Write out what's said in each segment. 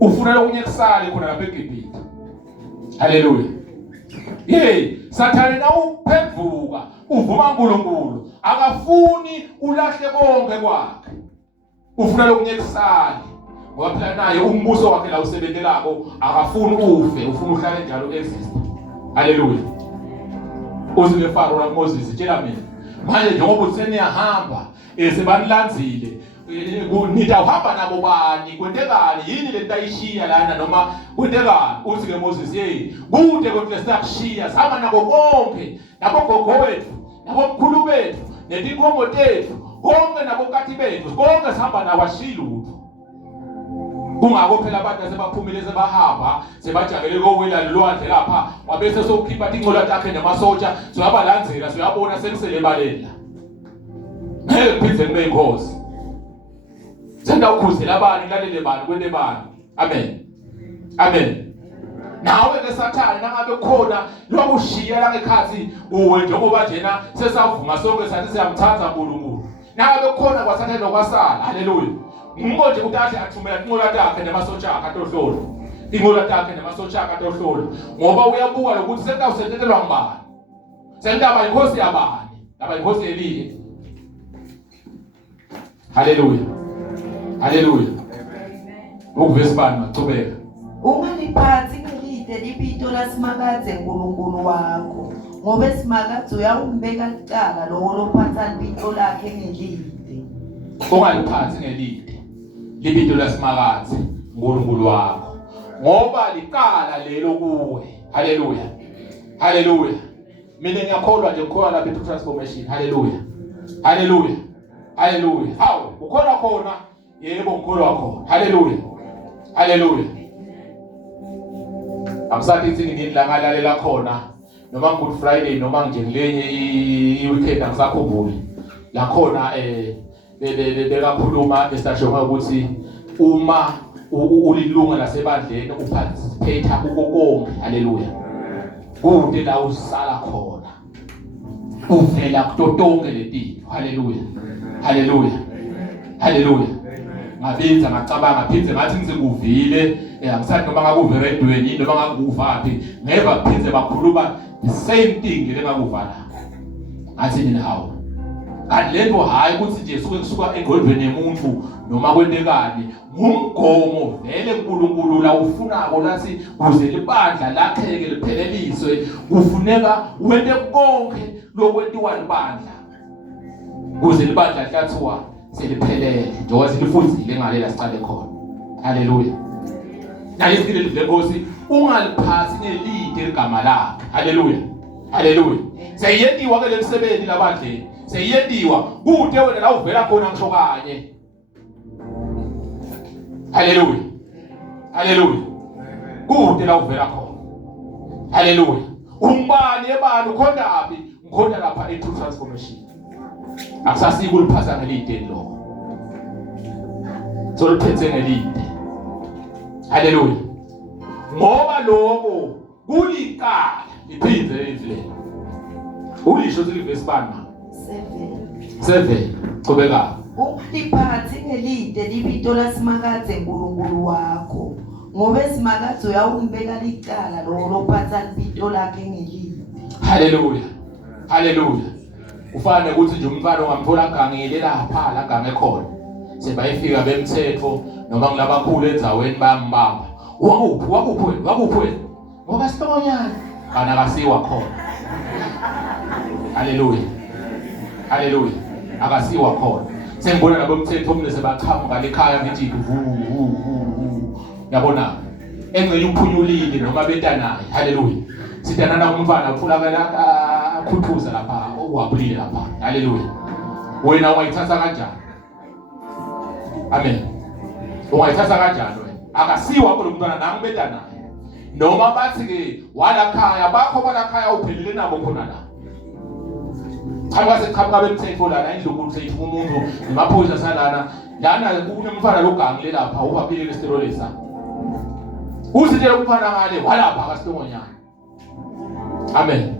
ufuna okunye kusale khona lapha eGibhithe. Haleluya. Sathane na uphenduka uvuma uNkulunkulu akafuni ulahle konke kwakhe. Ufuna lokunye kusale ngoba phela naye umbuso wakhe la usebenzelako akafuni ufe, ufuna uhlale njalo exist. Haleluya. Uzile Faro na Moses tshela mina manje njengoba useniyahamba sebanilandzile nitawuhamba nabo bani kwentekani yini le tayishiya lana noma kwentekani uthi ke Moses kude konke lesikushiya sihamba nabo konke nabogogo wethu nabomkhulu bethu netinkomo tethu konke nabokati bethu konke sihamba nabashila utho kungako phela abantu asebaphumile sebahamba sebajabele kowela lolwandle lapha wabese sokukhipha ingcola takhe namasotsha soyabalandzela soyabona sekusele balela phindze kube inkosi senda ukhuzela abani lalele bani kwente bani. Amen. Amen. Nawe ke Sathane nangabe khona lwakushiya la ngekhathi uwe njengoba njena sesavuma sonke sathi siyamthatha uNkulunkulu nangabe khona kwaSathane nokwasala. Haleluya. Ngoje kutahle athumela inqola yakhe namasotsha akhe atohlolo. Inqola yakhe namasotsha akhe atohlolo ngoba uyabuka lokuthi sekawusetelwa ngubani. Sendaba inkosi yabani? Laba inkosi eliye. Haleluya. Haleluya. Ukuvesa bani machubeka. Ungaliphathi ngelide libito lasimakadze uNkulunkulu wakho ngoba simakadze uyawumbeka licala lokho lophatha libito lakhe ngelide. Ungaliphathi ngelide libito lasimakadze uNkulunkulu wakho ngoba licala lelo kuwe. Haleluya. Haleluya. Mina ngiyakholwa nje ukholwa lapha eTransformation. Haleluya. Haleluya. Haleluya. Hawu ukholwa khona? Yebo ngikholwa khona. Haleluya. Haleluya. Amsathi ithi ngini la ngalalela khona noma Good Friday noma nje ngelenye iweekend angisakhumbuli la khona bekakhuluma esitashonga ukuthi uma ulilunga lasebandleni uparticipate kuko konke. Haleluya. Kude la usala khona uvela kutotonke letinto. Haleluya. Haleluya. Haleluya. Ngabenza ngacabanga phindze ngathi ngizekuvile angisathi noma ngakuve redweni noma ngakuvaphi never phindze bakhuluma the same thing lengakuva la. Athi mina hawo kanlento hayi ukuthi nje kusuka engqondweni yomuntu noma kwentekani ngumgomo vele uNkulunkulu la ufunako lathi kuze libandla lakheke lipheleliswe kufuneka wente konke lokwentiwa libandla kuze libandla hlathiwa seliphelele njengoba silifuzile ngalela sicale khona. Haleluya. Nayisile lenkosi ungaliphathi ngelide igama lakhe. Haleluya. Haleluya. Seyiyediwa ke lemsebenzi labandleni. Seyiyediwa kude wena la uvela khona ngisho kanye. Haleluya. Haleluya. Kude la uvela khona. Haleluya. Umbani ebani ukhondapi? Ngikhonda lapha eTransformation. Akusasiko uliphasa ngelide lo. Soliphethe ngelide. Haleluya. Ngoba lokho kulikala liphindze endleleni. Ulisho silivesi bani? 7. Qhubeka. Ungaliphathi ngelide libito lasimakadze uNkulunkulu wakho ngoba simakadze uyawumbeka licala lokho lophatha libito lakhe ngelide. Haleluya. Haleluya. Ufane ukuthi nje umfana ongamthola gangile lapha la gange khona sebayifika bemthetho noma ngilabakhulu endzaweni bayambamba wakuphi ngoba sihlonyana kana akasiwa khona. Haleluya. Haleluya. Akasiwa khona sengibona nabomthetho omne sebaqhamuka lekhaya ngithi yabona engcele uphunyulile noma betanaye. Haleluya. Sitanana umfana utholakala akhuthuza lapha uwabulile lapha. Haleluya. Wena ungayithatha kanjani? Amen. Ungayithatha kanjani wena? Akasiwa kulo mntwana nangu betanaye. Noma bathi ke walakhaya bakho kwalakhaya uphelele nabo khona la. Chakwase bemthetho lana indlu kumthetho umuntu nemaphoyisa salana lana kunemfana logangile lapha ubabile lesterolesa. Usithe umfana ngale walapha akasihlongonyana. Amen.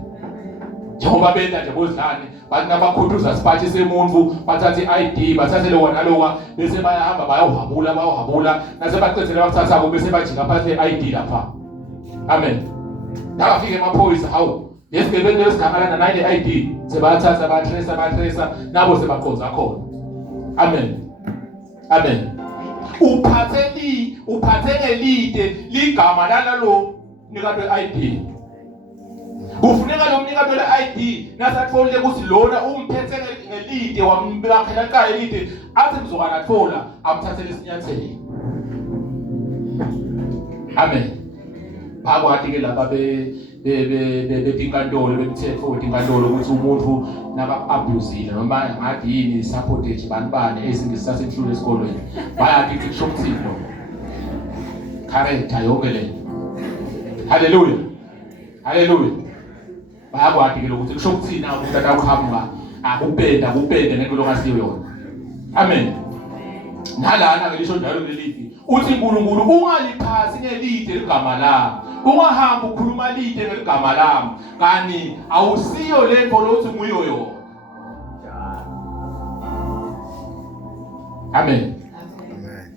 njengoba benda nje bodlane bathi nabakhuthuza sipathi semuntu bathathe i-ID bathathe lo nalowa bese bayahamba bayohabula nasebaqedile bakuthatha bese bajika phansi i-ID lapha. Amen. Nakafika emaphoyisa hawu yesigebengu lesikhangalana nale ID sebathatha batracer nabo sebaqonza khona. Amen. Amen. Uphathele lide ligama lalalo nikatwe ID. Kufuneka lo mnikatwe le ID nasatfolile ukuthi lona umphethe ngelide wambakela ekhaya lide athi mzokanathola amthathele isinyathelo. Amen. Phakathi ke lapha bepinkantolo bemithetho wepinkantolo ukuthi umuntu naka abusile noma ngathi yini supportage banibane esingisa semhlulo esikolweni bayathi kusho umthetho character yonke le. Haleluya. Haleluya. Bayakwathi ke ukuthi kusho ukuthina umuntu atawuhamba akupende ngento lokasiyo yona. Amen. Nalana ke lisho njalo lelithi uthi uNkulunkulu ungaliphasi ngelide ligama lami. Ungahamba ukhuluma lide ngeligama lami kani awusiyo lento lothi nguyo yona. Amen.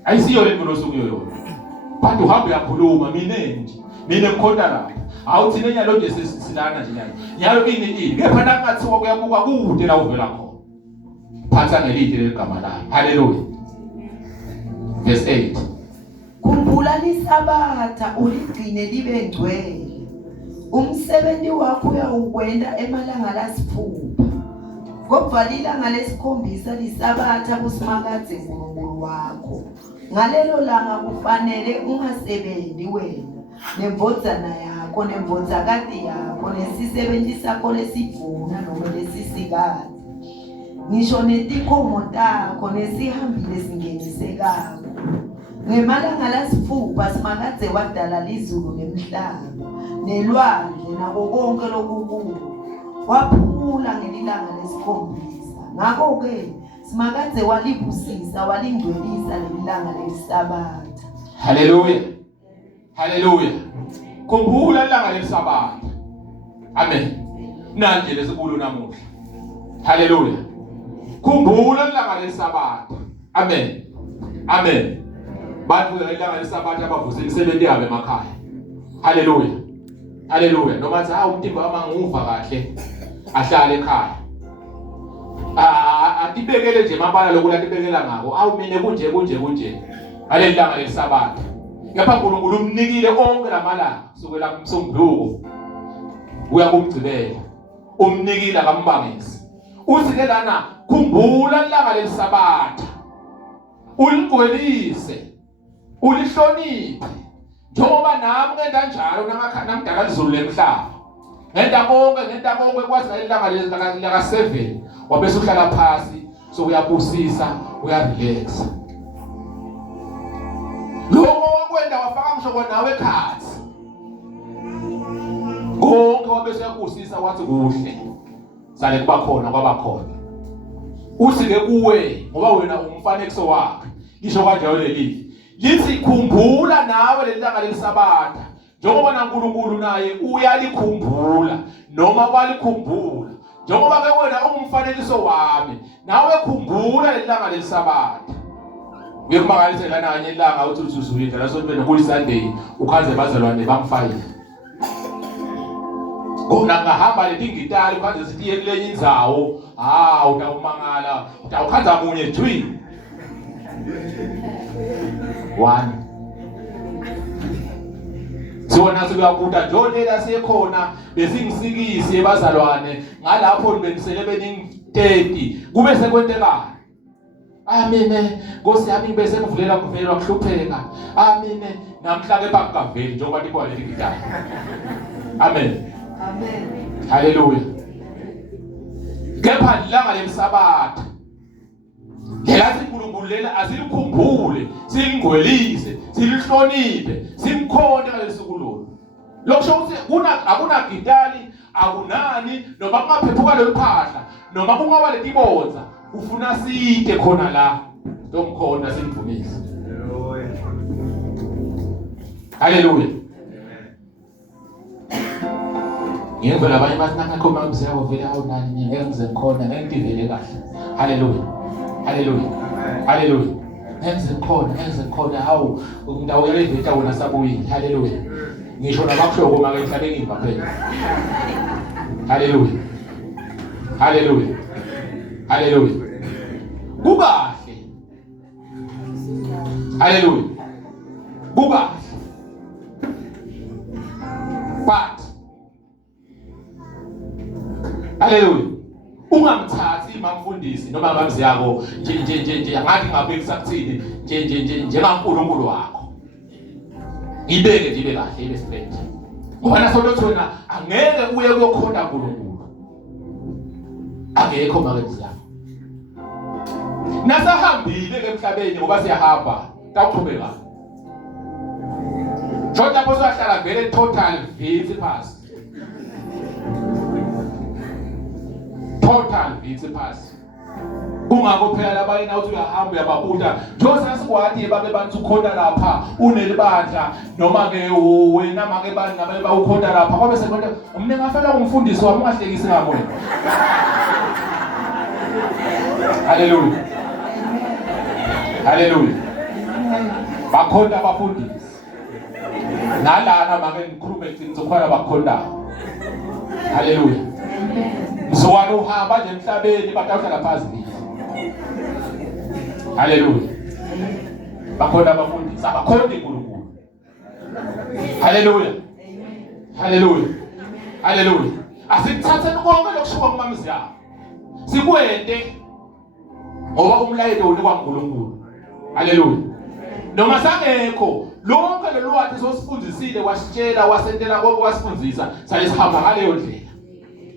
Ayisiyo lento lothi nguyo yona. Bantu hamba uyakhuluma mina ngikhonda la. Awuthine nyalo nje silana nje nyalo ini kepha nakathiwa kuyabuka kude la uvela khona. Phatha ngelide leligama lami. Haleluya. Verse 8. Khumbula lisabatha uligcine libe ngcwele. Umsebenzi wakho uyawukwenda emalanga lasithupha. Kodwa ilanga lesikhombisa lisabatha kusimakadze uNkulunkulu wakho. Ngalelo langa kufanele ungasebenzi wena nemvodzana yakho nemvodzakati yakho nesisebenzi sakho lesivuna noma lesisikazi. Ngisho netikhomo takho nesihambile singenisekayo. Ngemalanga lasithupha simakadze wadala lizulu nemhlaba nelwandle nako konke lokukhulu. Waphumula ngelilanga lesikhombisa. Ngakho ke simakadze walibusisa walingcwelisa lelilanga lesabatha. Haleluya. Haleluya. Khumbula ilanga lesabatha. Amen. Nanje lesikulo namuhla. Haleluya. Khumbula ilanga lesabatha. Amen. Amen. Bantu ilanga lesabatha abavuse imisebenzi yabo emakhaya. Haleluya. Haleluya. Noma athi umtimba amanguva kahle ahlala ekhaya. Atibekele nje mabala lokhu latibekela ngako. Awumine kunje. Alelanga lesabatha. Ngapha uNkulunkulu umnikile onke lamalanga kusukela kumsombuluko uya kumgcibela. Umnikile akambangisi. Uthi ke lana khumbula ilanga lesabatha. Ulingcwelise. Ulihloniphe. Njengoba nami ngenda njalo namdala lizulu lemhlaba. Ngenda konke kwazi ilanga laka 7 wabese uhlala phansi so uyabusisa uyarelax. Lokho kwenda wafaka ngisho nawe ekhathi. Konke wabese uyabusisa wathi kuhle. Sale kuba khona kwabakhona. Uthi ke kuwe ngoba wena umfanekiso wakhe. Ngisho kanjalo leli. Lithi khumbula nawe lelanga lesabatha. Njengoba naNkulunkulu naye uyalikhumbula noma walikhumbula. Njengoba ke wena ungumfanekiso wami nawe khumbula lelanga lesabatha. Uyekumangalisela nanye ilanga uthi uzuyinda lasobe nokuthi Sunday ukhaze bazalwane bamfayile. Ona ngahamba letingitali ukhaze sithi yelenye indzawo utawumangala utawukhanza munye 2 1 Sona siyakuda John la sekhona besingisikisi ebazalwane ngalapho bengisele bening 30 kube sekwenteka. Amine Nkosi yami bese ngivulela kuvelwa kuhlupheka. Amine namhla ke bakaveli njengoba likhona letingitali. Amen. Amen. Haleluya. Kepha ilanga lesabatha ngelathi uNkulunkulu lela asilikhumbule, silingcwelise, silihloniphe, simkhonde ngalesisuku lolu. Lokusho ukuthi akunagitali, akunani noma kungaphephuka loluphahla, noma kungawa letibonza, ufuna side khona la. Domkhona simvumisa. Haleluya. ngiyevela abanye bathi nakho mamzi yabo vele awunani ngeke ngize khona ngeke ngivele kahle. Haleluya. Haleluya. Haleluya. Enze khona hawu ndawo yale veta wona sabuyi. Haleluya. Ngisho nabakuhloko make emhlabeni ngimba phela. Haleluya. Haleluya. Haleluya. Kukahle. Haleluya. Kukahle. But haleluya. Ungamthathi imamfundisi noma mamzi yako nje ngathi ngabe kusakuthini nje njengaNkulunkulu wakho. Ibeke nje ibe kahle ibe straight. Ngoba nasothi wena angeke uye kuyokhonda uNkulunkulu. Angekho makenzi yakho. Nasahambile emhlabeni ngoba siyahamba tawuqhubeka. Jonke lapho sohlala vele total vithi pass. Total vithi pass. Kungako phela labayina uthi uyahamba uyababuda. Njosi asikwathi babe bantu ukhonda lapha unelibandla noma ke wena make bani nabe bawukhonda lapha kwabe sekonke umne ngafela umfundisi wami ungahlekisi ngamo. Haleluya. Haleluya. Bakhonda abafundisi. Nalana make ngikhulume iqiniso khona bakhonda. Haleluya. Mzwana uhamba nje emhlabeni batawuhlala phansi. Haleluya. Bakhonda abafundisi abakhonda uNkulunkulu. Haleluya. Haleluya. Haleluya. Asithathe konke lokushuka kumamzi yabo. Sikwende ngoba umlayelo unikwa uNkulunkulu. Haleluya. Noma sangekho lonke lolwathi sosifundisile wasitshela wasentela konke wasifundisa sale sihamba ngaleyo ndlela.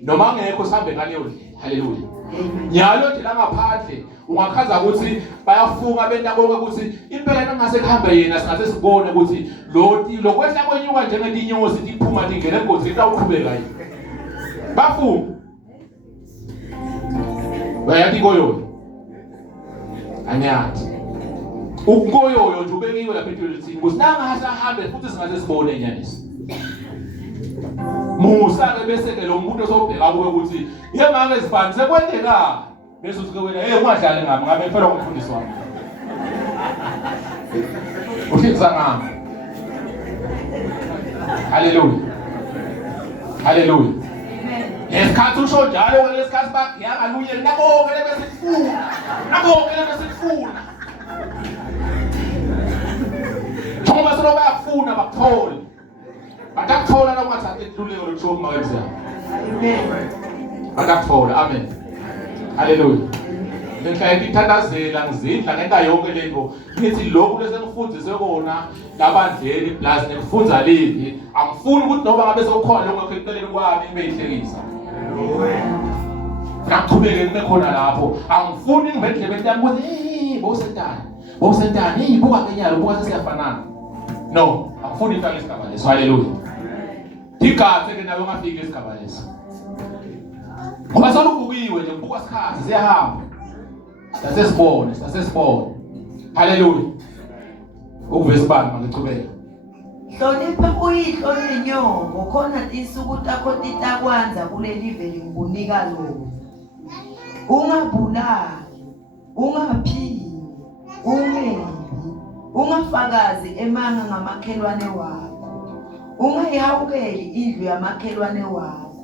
Noma ngekho sihambe ngaleyo ndlela. Haleluya. Nyalo nje la ngaphandle ungakhaza ukuthi bayafunga benda konke ukuthi impela ngase kuhambe yena singaze sibone ukuthi lokwehla kwenyuka njengetinyosi tiphuma tingena engozini tawuqhubeka yini. Bafunga. Bayathi koyo. Anyathi. Ukoyoyo nje ubekiwe lapha eTholithi ukuthi nangase ahambe futhi singaze sibone enyanisi. Musa ke bese ke lo muntu osobheka kuwe ukuthi yemake sifani sekwendeka bese usuke wena ungadlali ngami ngabe phela umfundisi wami. Uhlisa ngami. Haleluya. Haleluya. Esikhathi usho njalo lesikhathi bakuyanga luye nabo ke bese sifuna. Nabo ke bese sifuna. Thoma solo bayafuna bakuthole. Batakuthola noma ungathathi ihluleko lokusho makenzi yabo. Amen. Batakuthola. Amen. Haleluya. Ngihlala ngithandazela ngizindla ngenta yonke lento. Ngithi lokhu lesengifundise kona labandleni plus ngifunza livi. Angifuni ukuthi noba ngabe sekukhona lokho eceleni kwami ngibe yihlekisa. Ngaqhubeke kube khona lapho. Angifuni ngibe endlebeni yami ukuthi bosentani buka kenyalo buka sesiyafanana. No, angifuni into lesigaba leso. Haleluya. Igathe ke nawe ungafika esigaba leso. Ngoba solubukiwe nje ubuka isikhathi siyahamba. Sasesibone. Haleluya. Ukuveza ibani mangicubeka. Hlonipha uyihlo nenyongo khona insuku takho titakwanza kuleli veli ngibunika lo. Ungabulali, ungaphili, ungebi, ungafakazi emanga ngamakhelwane wakho. Ungayihawukeli indlu yamakhelwane wakho.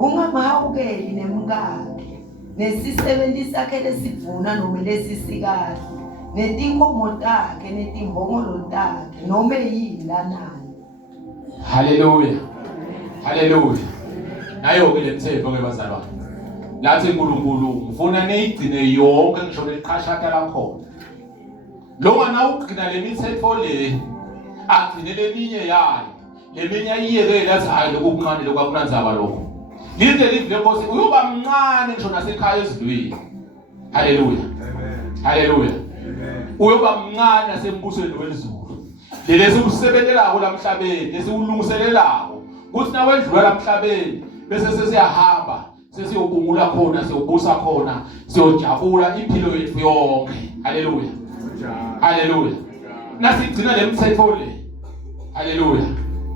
Ungamahawukeli nemkakhe. Nesisebenzi sakhe lesivuna noma lesisikazi. Netinkomo takhe netimbongolo takhe noma yini lanani. Haleluya. Haleluya. Nayo ke lemthetho ke bazalwane. Lathi uNkulunkulu ngifuna niyigcine yonke ngisho neliqhashata lakho. Lo mwana ugcina lemithetho le agcine leminye yayo. Leminye ayiyekela athi hayi lokuncane lokwakunanzaba lokho. Lize live lenkosi uyoba mncane ngisho nasekhaya ezidlweni. Haleluya. Haleluya. Uyoba mncane nasembusweni welizulu. Lelesi ukusebenzelayo lamhlabeni, lesiulungiselelayo. Kuthi nawe endlula lamhlabeni bese sesiyahamba, sesiyobungula khona, siyobusa khona, siyojabula impilo yethu yonke. Haleluya. Haleluya. Nasigcina lemithetho le. Haleluya.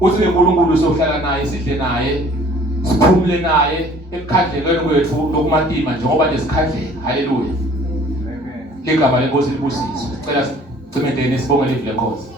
Uthi uNkulunkulu sohlala naye sidle naye siphumule naye ekukhandlekeni kwethu lokumatima njengoba nje sikhandleka. Haleluya. Igama lenkosi libusiswe. Sicela sicimendeni sibonge live lenkosi.